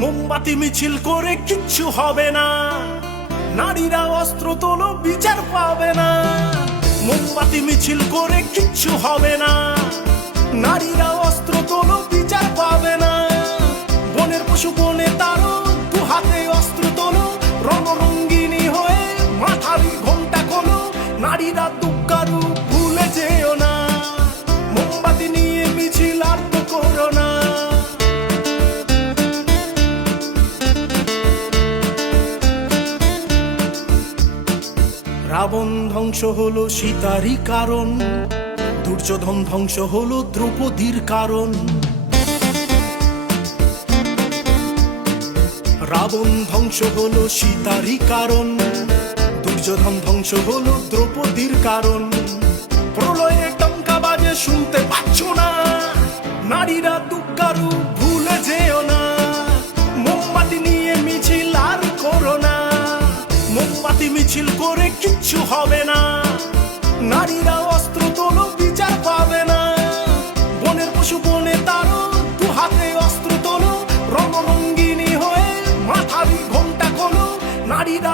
মোমবাতি মিছিল করে কিচ্ছু হবে না, নারীরা অস্ত্র তোলো বিচার পাবে না। মোমবাতি মিছিল করে কিচ্ছু হবে না, নারীরা অস্ত্র তোলো বিচার পাবে না। বনের পশু বনে তারো, দু হাতে অস্ত্র তোলো, রণরঙ্গিনী হয়ে মাথারি ঘোমটা খোলো। নারীরা দুঃখারু ভুলে যেও না, মোমবাতি নিয়ে মিছিল আর তো করো না। রাবণ ধ্বংস হলো সীতারই কারণ, দুর্যোধন ধ্বংস হলো দ্রৌপদীর কারণ। রাবণ ধ্বংস হলো সীতারই কারণ, দুর্যোধন ধ্বংস হলো দ্রৌপদীর কারণ। প্রলয়ে টঙ্কা বাজে শুনতে পাচ্ছ না, নারীরা দুঃখারু ভুলে যেও না। মোমবাতি নিয়ে মিছিল আর করো না, মোমবাতি মিছিল করে কিচ্ছু হবে না, নারীরা অস্ত্র তোলো বিচার পাবে না। বনের পশু বনে তারো, দু হাতে অস্ত্র তোলো, রণরঙ্গিনী হয়ে মাথারি ঘোমটা খোলো। নারীরা